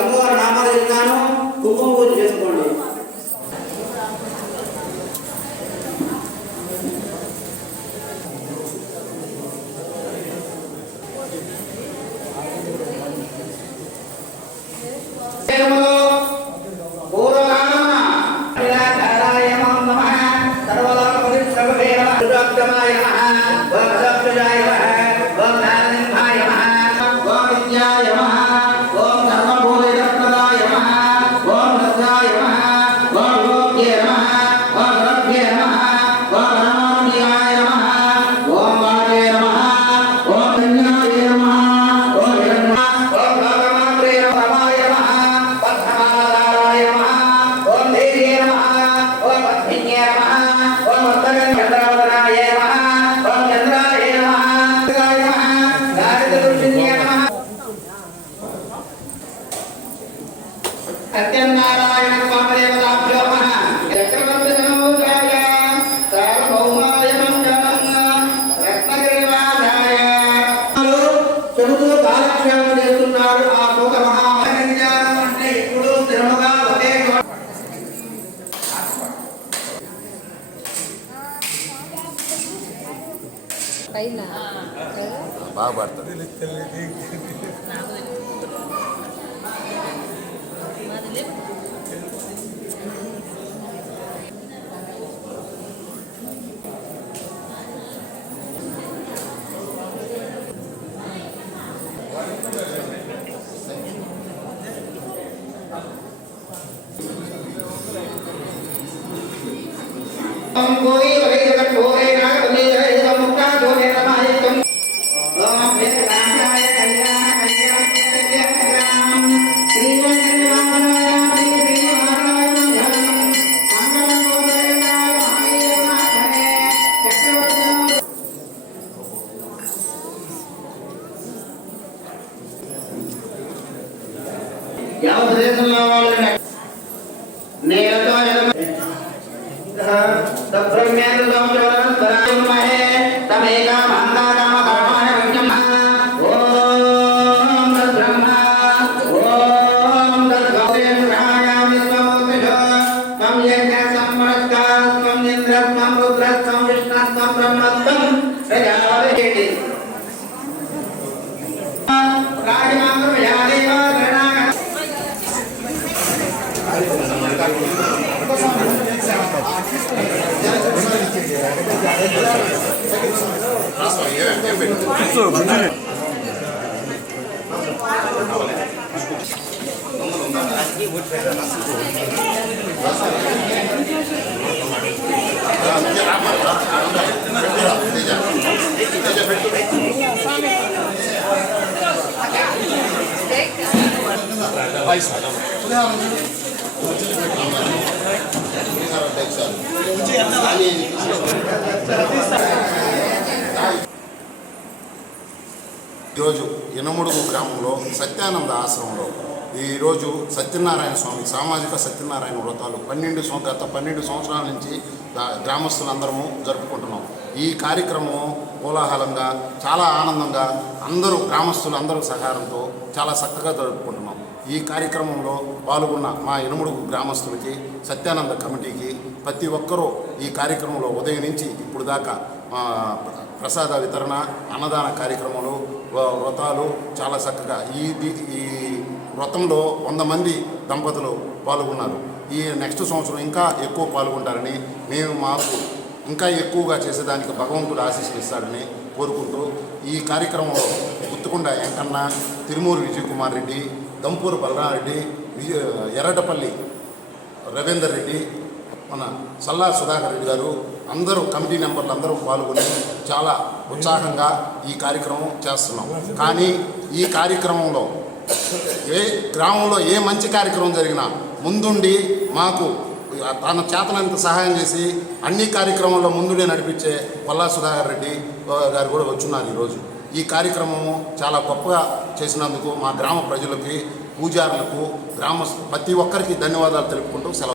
అమ్మవారి నామాలు చెప్తాను, కుంకుమ పూజ చేసుకోండి. సత్యనారాయణ స్వామి దేవతాభ్యో నమః. చక్రవర్తినమోజాయ సార్వభౌమాయ మంగళం రత్నగిరివాసాయ చెబుతూ కాలక్షేమం చేస్తున్నాడు. ఆ సూత మహామహిజ్ఞానం అంటే ఇప్పుడు స్థిరముగా ఒకే బాగా పడతాడు. ఈరోజు ఇనముడుగు గ్రామంలో సత్యానంద ఆశ్రమంలో ఈరోజు సత్యనారాయణ స్వామి సామాజిక సత్యనారాయణ వ్రతాలు గత 12 సంవత్సరాల నుంచి గ్రామస్తులందరము జరుపుకుంటున్నాం. ఈ కార్యక్రమం కోలాహలంగా చాలా ఆనందంగా అందరూ గ్రామస్తులు అందరూ సహకారంతో చాలా చక్కగా జరుపుకుంటున్నాం. ఈ కార్యక్రమంలో పాల్గొన్న మా ఇనుముడుగు గ్రామస్తులకి సత్యానంద కమిటీకి ప్రతి ఒక్కరూ ఈ కార్యక్రమంలో ఉదయం నుంచి ఇప్పుడు దాకా ప్రసాద వితరణ, అన్నదాన కార్యక్రమాలు, వ్రతాలు చాలా చక్కగా ఈ వ్రతంలో 100 మంది దంపతులు పాల్గొన్నారు. ఈ నెక్స్ట్ సంవత్సరం ఇంకా ఎక్కువ పాల్గొంటారని, మాకు ఇంకా ఎక్కువగా చేసేదానికి భగవంతుడు ఆశీస్సులు ఇస్తాడని కోరుకుంటూ ఈ కార్యక్రమంలో గుత్తుకొండ వెంకన్న, తిరుమూరు విజయ్ కుమార్ రెడ్డి, దంపూరు బలరారెడ్డి, ఎర్రటపల్లి రవీందర్ రెడ్డి, మన సల్లా సుధాకర్ రెడ్డి గారు అందరూ కమిటీ మెంబర్లు అందరూ పాల్గొని చాలా ఉత్సాహంగా ఈ కార్యక్రమం చేస్తున్నాం. కానీ ఈ కార్యక్రమంలో గ్రామంలో ఏ మంచి కార్యక్రమం జరిగినా ముందుండి మాకు తన చేతనంత సహాయం చేసి అన్ని కార్యక్రమాల్లో ముందునే నడిపించే పల్లా సుధాకర్ రెడ్డి గారు కూడా వచ్చున్నారు ఈరోజు. ఈ కార్యక్రమము చాలా గొప్పగా చేసినందుకు మా గ్రామ ప్రజలకి, పూజారులకు, ప్రతి ఒక్కరికి ధన్యవాదాలు తెలుపుకుంటూ సెలవు.